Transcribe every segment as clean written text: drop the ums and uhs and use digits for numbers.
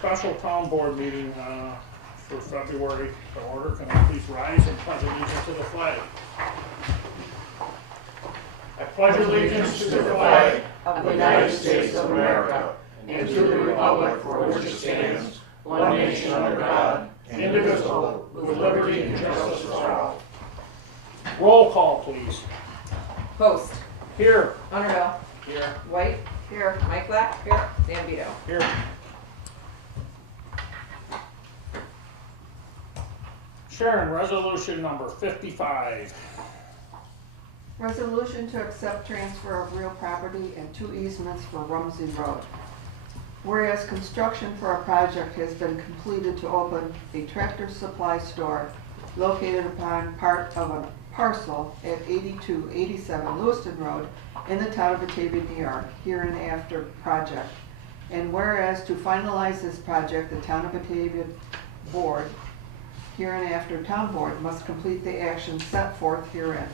special town board meeting for February to order. Can I please rise and pledge allegiance to the flag? I pledge allegiance to the flag of the United States of America and to the republic for which it stands, one nation under God, indivisible, with liberty and justice for all. Roll call, please. Post. Here. Underhill. Here. White. Here. Mike Black. Here. Dan Vito. Here. Sharon, resolution number 55. Resolution to accept transfer of real property and 2 easements for Rumsey Road. Whereas construction for a project has been completed to open a Tractor Supply store located upon part of a parcel at 8287 Lewiston Road in the town of Batavia, New York, hereinafter project. And whereas to finalize this project, the town of Batavia board, hereinafter town board, must complete the actions set forth herein.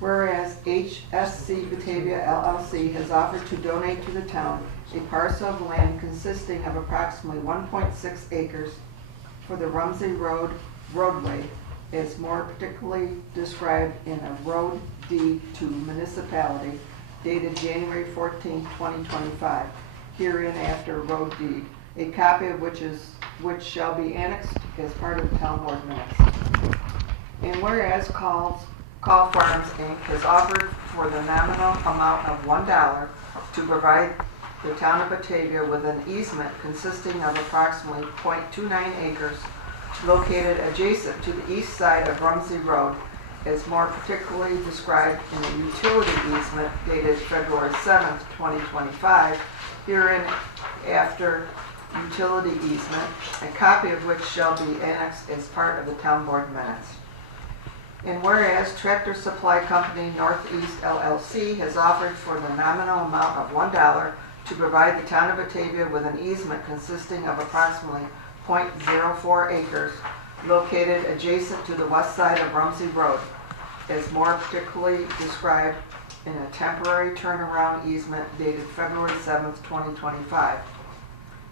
Whereas HSC Batavia LLC has offered to donate to the town a parcel of land consisting of approximately 1.6 acres for the Rumsey Roadway, as more particularly described in a road deed to municipality dated January 14, 2025, hereinafter road deed, a copy of which shall be annexed as part of the town board minutes. And whereas Call Farms Inc. has offered for the nominal amount of $1 to provide the town of Batavia with an easement consisting of approximately 0.29 acres located adjacent to the east side of Rumsey Road, as more particularly described in a utility easement dated February 7, 2025, herein after utility easement, a copy of which shall be annexed as part of the town board minutes. And whereas Tractor Supply Company Northeast LLC has offered for the nominal amount of $1 to provide the town of Batavia with an easement consisting of approximately 0.04 acres located adjacent to the west side of Rumsey Road, as more particularly described in a temporary turnaround easement dated February 7, 2025,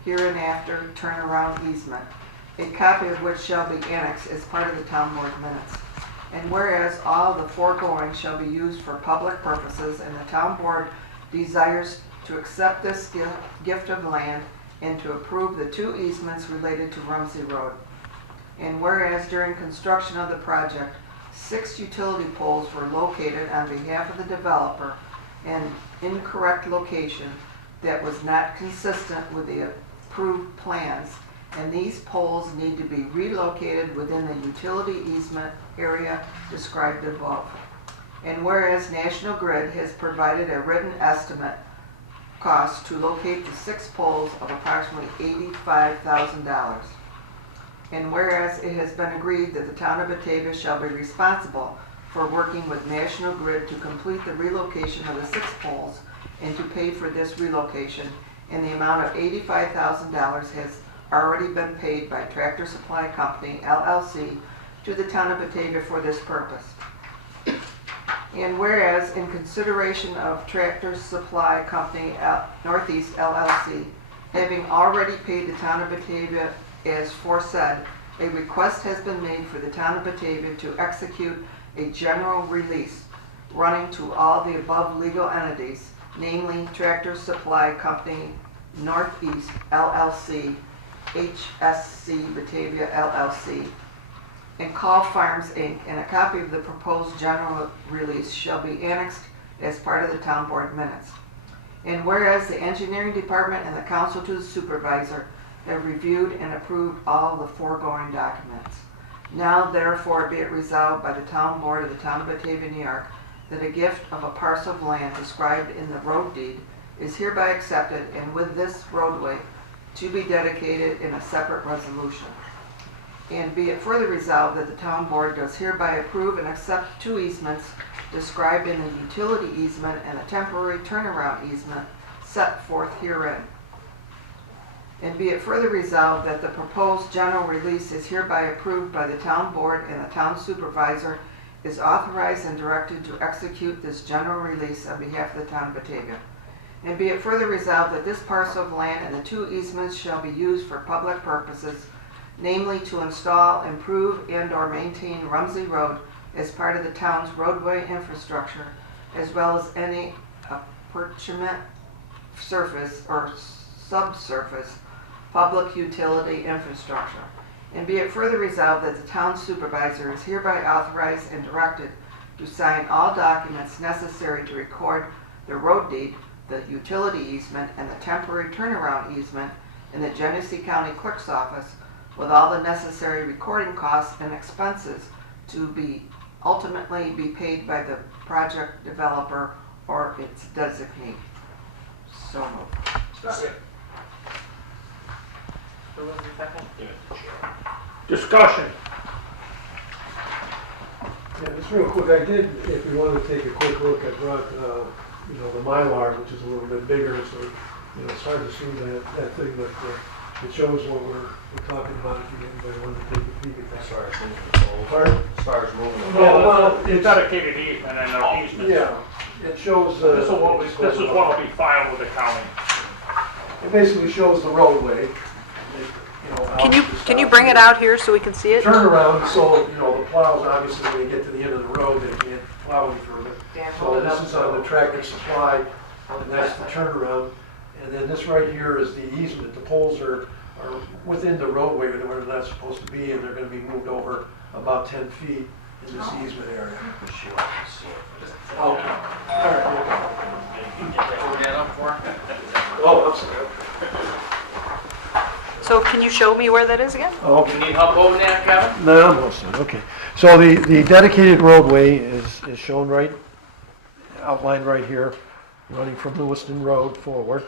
hereinafter turnaround easement, a copy of which shall be annexed as part of the town board minutes. And whereas all the foregoing shall be used for public purposes and the town board desires to accept this gift of land and to approve the 2 easements related to Rumsey Road. And whereas during construction of the project, 6 utility poles were located on behalf of the developer in incorrect location that was not consistent with the approved plans, and these poles need to be relocated within the utility easement area described above. And whereas National Grid has provided a written estimate cost to locate the 6 poles of approximately $85,000. And whereas it has been agreed that the town of Batavia shall be responsible for working with National Grid to complete the relocation of the 6 poles and to pay for this relocation, and the amount of $85,000 has already been paid by Tractor Supply Company LLC to the town of Batavia for this purpose. And whereas in consideration of Tractor Supply Company Northeast LLC having already paid the town of Batavia as foresaid, a request has been made for the town of Batavia to execute a general release running to all the above legal entities, namely Tractor Supply Company Northeast LLC, HSC Batavia LLC, and Call Farms Inc., and a copy of the proposed general release shall be annexed as part of the town board minutes. And whereas the engineering department and the council to the supervisor have reviewed and approved all the foregoing documents, now therefore be it resolved by the town board of the town of Batavia, New York, that a gift of a parcel of land described in the road deed is hereby accepted, and with this roadway to be dedicated in a separate resolution. And be it further resolved that the town board does hereby approve and accept 2 easements described in a utility easement and a temporary turnaround easement set forth herein. And be it further resolved that the proposed general release is hereby approved by the town board, and the town supervisor is authorized and directed to execute this general release on behalf of the town of Batavia. And be it further resolved that this parcel of land and the 2 easements shall be used for public purposes, namely to install, improve, and/or maintain Rumsey Road as part of the town's roadway infrastructure, as well as any appurtenant surface or subsurface public utility infrastructure. And be it further resolved that the town supervisor is hereby authorized and directed to sign all documents necessary to record the road deed, the utility easement, and the temporary turnaround easement in the Genesee County Clerk's Office, with all the necessary recording costs and expenses to be ultimately be paid by the project developer or its designee. So moved. Second. Who was the second? Discussion. Yeah, just real quick, I did, if you wanted to take a quick look, I brought, the Mylar, which is a little bit bigger, so, it's hard to see that thing, but it shows what we're talking about if anybody wanted to take a peek at that. As far as moving the pole. Pardon? As far as moving the Yeah, pole. well, It's dedicated easement and no easement. Yeah, it shows. This is what will be filed with the county. It basically shows the roadway. Can you bring it out here so we can see it? Turn around, so, the plows, obviously, when they get to the end of the road, they can't plow any further. Dan, So hold it this up. is on the Tractor Supply, and that's the turnaround. And then this right here is the easement. The poles are within the roadway where they're not supposed to be, and they're gonna be moved over about 10 feet in this easement area. She wants to see it. Okay. All right. You can get that over that up for? Oh, I'm sorry. So can you show me where that is again? Okay. You need help over there, Kevin? No, I'm all set, okay. So the dedicated roadway is shown outlined right here, running from Lewiston Road forward.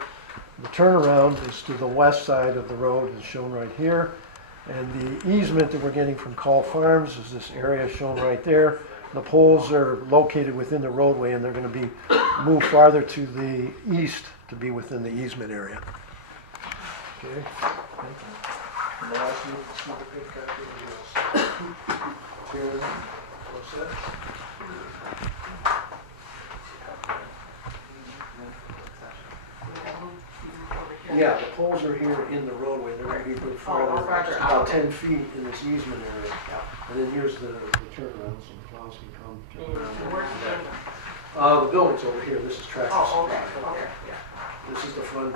The turnaround is to the west side of the road, is shown right here. And the easement that we're getting from Call Farms is this area shown right there. The poles are located within the roadway, and they're gonna be moved farther to the east to be within the easement area. Okay? Thank you. And I'll see the big copy of this. Here, what's that? Yeah, the poles are here in the roadway, they're gonna be put farther, farther about out. 10 feet in this easement area. And then here's the turnaround, so the plows can come turn Where's around. the The building's over here, this is Tractor Oh, Supply. okay, okay, yeah. This is the front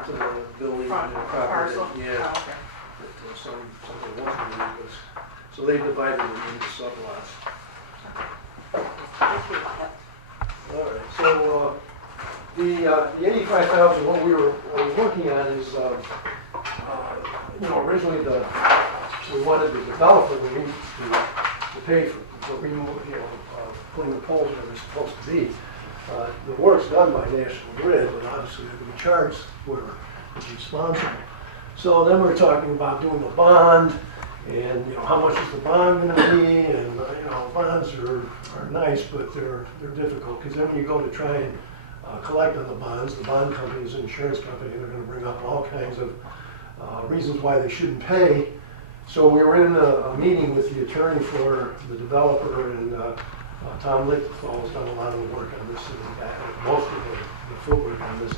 building Front and the property. parcel? Yeah. Oh, okay. That, some of the ones we use was, so they divided it into sublots. All right, so, the 85,000, what we were working on is, originally we wanted the developer to pay for removal, putting the poles where they're supposed to be. The work's done by National Grid, but obviously they're gonna be charged for the responsible. So then we're talking about doing a bond, and, how much is the bond gonna be, and, bonds are nice, but they're difficult, because then when you go to try and collect on the bonds, the bond companies, insurance company, they're gonna bring up all kinds of reasons why they shouldn't pay. So we were in a meeting with the attorney for the developer, and Tom Lichtenthal has done a lot of the work on this, and most of the footwork on this,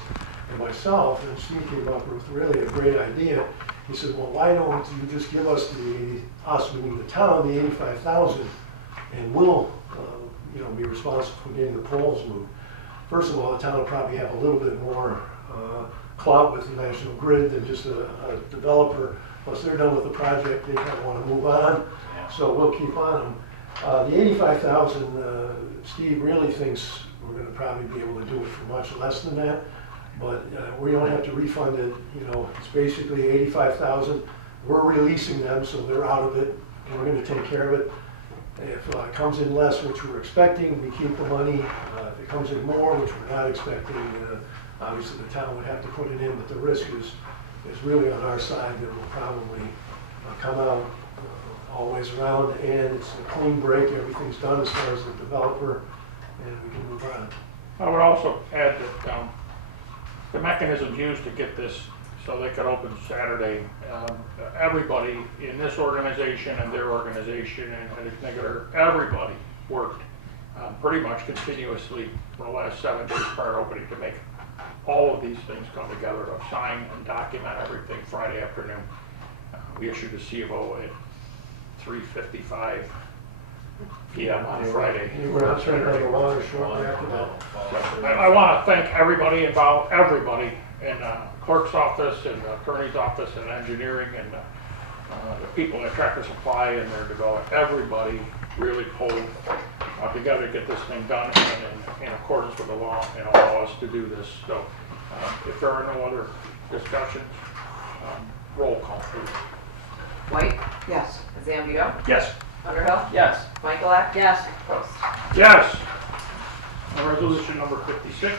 and myself, and Steve came up with really a great idea. He said, well, why don't you just give us meaning the town, the 85,000, and we'll, be responsible for getting the poles moved. First of all, the town will probably have a little bit more clout with the National Grid than just a developer. Once they're done with the project, they kind of want to move on, so we'll keep on them. The 85,000, Steve really thinks we're going to probably be able to do it for much less than that, but we don't have to refund it. It's basically 85,000. We're releasing them, so they're out of it, and we're going to take care of it. If it comes in less, which we're expecting, we keep the money. If it comes in more, which we're not expecting, obviously the town would have to put it in, but the risk is really on our side that it will probably come out all ways around, and it's a clean break. Everything's done as far as the developer, and we can move on. I would also add that the mechanisms used to get this so they could open Saturday, everybody in this organization and their organization and everybody worked pretty much continuously for the last 7 days prior to opening to make all of these things come together to sign and document everything Friday afternoon. We issued a C of O at 3:55 PM on Friday. You were not trying to have a water shortly after that. I want to thank everybody involved, everybody in the clerk's office and the attorney's office and engineering and the people at Tractor Supply and their development. Everybody really pulled together to get this thing done in accordance with the law and allow us to do this. So if there are no other discussions, roll call please. White, Yes. Zambito, Yes. Underhill, Yes. Michaelak. Yes. Post. Yes. Resolution number 56.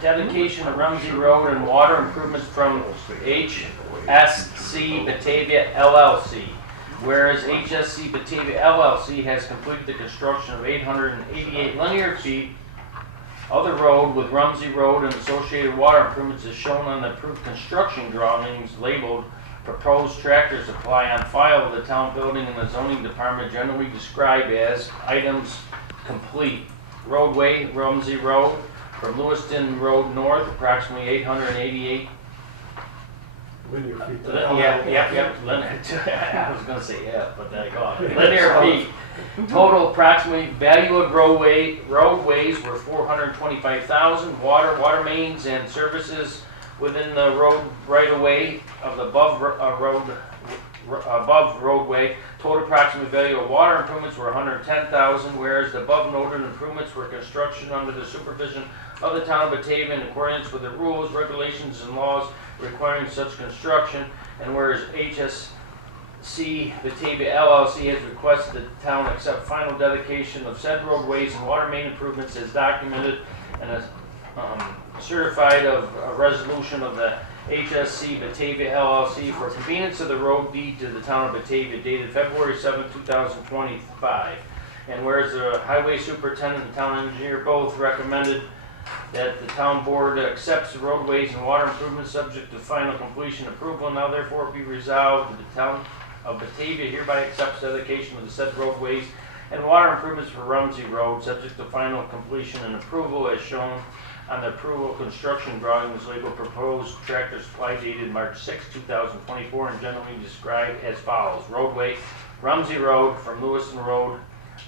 Dedication of Rumsey Road and water improvements from HSC Batavia LLC. Whereas HSC Batavia LLC has completed the construction of 888 linear feet of the road with Rumsey Road and associated water improvements as shown on the approved construction drawings labeled proposed tractor supply on file with the town building and the zoning department, generally described as items complete. Roadway, Rumsey Road, from Lewiston Road North, approximately 888. Linear feet. Yeah, linear. I was gonna say yeah, but I got it. Linear feet. Total approximately value of roadways were $425,000. Water mains and services within the road right of way of the above roadway. Total approximate value of water improvements were $110,000, whereas the above noted improvements were construction under the supervision of the town of Batavia in accordance with the rules, regulations, and laws requiring such construction, and whereas HSC Batavia LLC has requested that the town accept final dedication of said roadways and water main improvements as documented and as certified of a resolution of the HSC Batavia LLC for convenience of the road deed to the town of Batavia dated February 7, 2025. And whereas the highway superintendent and town engineer both recommended that the town board accepts the roadways and water improvements subject to final completion approval, now therefore be resolved that the town of Batavia hereby accepts dedication of the said roadways and water improvements for Rumsey Road subject to final completion and approval as shown on the approval construction drawings labeled proposed tractor supply dated March 6, 2024 and generally described as follows. Roadway, Rumsey Road from Lewiston Road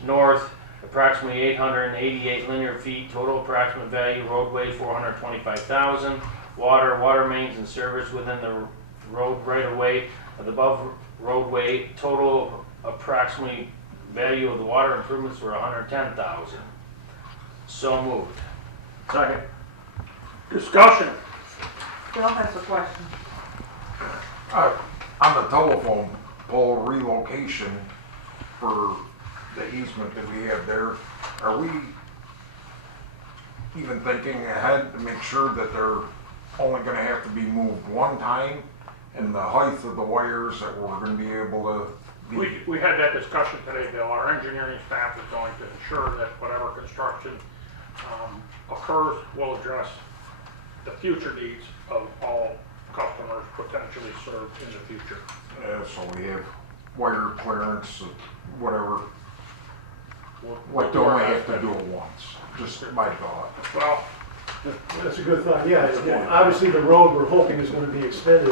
North, approximately 888 linear feet, total approximate value roadway $425,000. Water mains and service within the road right of way of the above roadway, total approximately value of the water improvements were $110,000. So moved. Second. Discussion. Bill has a question. On the telephone pole relocation for the easement that we have there, are we even thinking ahead to make sure that they're only gonna have to be moved one time and the height of the wires that we're gonna be able to be? We had that discussion today, Bill. Our engineering staff is going to ensure that whatever construction occurs will address the future needs of all customers potentially served in the future. So we have wire clearance, whatever, We'll like do they our only have best. to do it once, just my thought. Well, That's a good thought, yeah. Obviously, the road we're hoping is going to be extended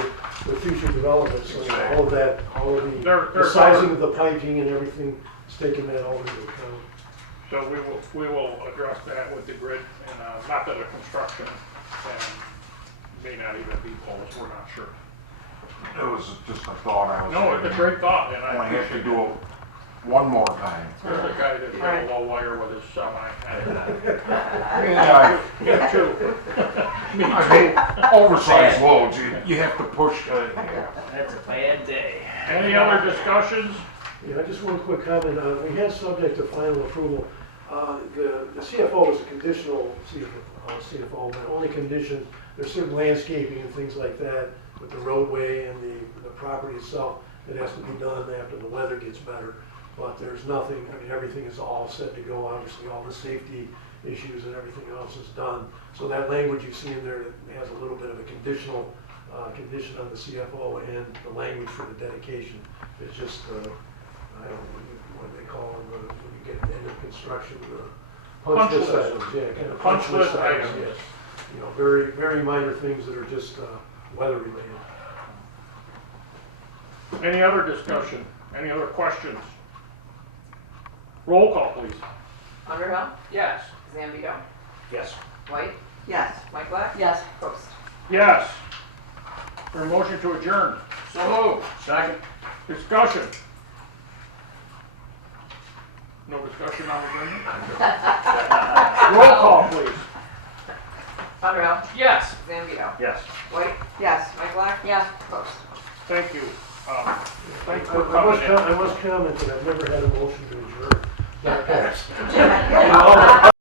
with future development, so all of that, all of the sizing of the piping and everything, is taking that all into account. so we will address that with the grid and method of construction and may not even be poles, we're not sure. It was just a thought I was No, it's a having. great thought and I Only have to appreciate do it. it one more time. There's a guy that had a low wire with his semi. Yeah, Me too. Me I too. mean, oversized loads, you have to push, yeah. That's a bad day. Any other discussions? Yeah, just one quick comment. We had subject to final approval. The CFO is a conditional CFO, but only condition, there's certain landscaping and things like that with the roadway and the property itself that has to be done after the weather gets better. But there's nothing, I mean, everything is all set to go. Obviously, all the safety issues and everything else is done. So that language you see in there has a little bit of a conditional condition on the CFO and the language for the dedication. It's just, I don't know what they call them, when you get into construction, punch list items, yeah, kind of Punch list items. yes. You know, very, very minor things that are just weather related. Any other discussion? Any other questions? Roll call, please. Underhill, Yes. Zambito, Yes. White, Yes. Mike Black, Yes. Post. Yes. For a motion to adjourn. So moved. Second. Discussion. No discussion on adjournment? Roll call, please. Underhill, Yes. Zambito, Yes. White, Yes. Mike Black. Yes. Post. Thank you. Thanks I for coming in. was commenting, I've never had a motion to adjourn. That passed. Jim,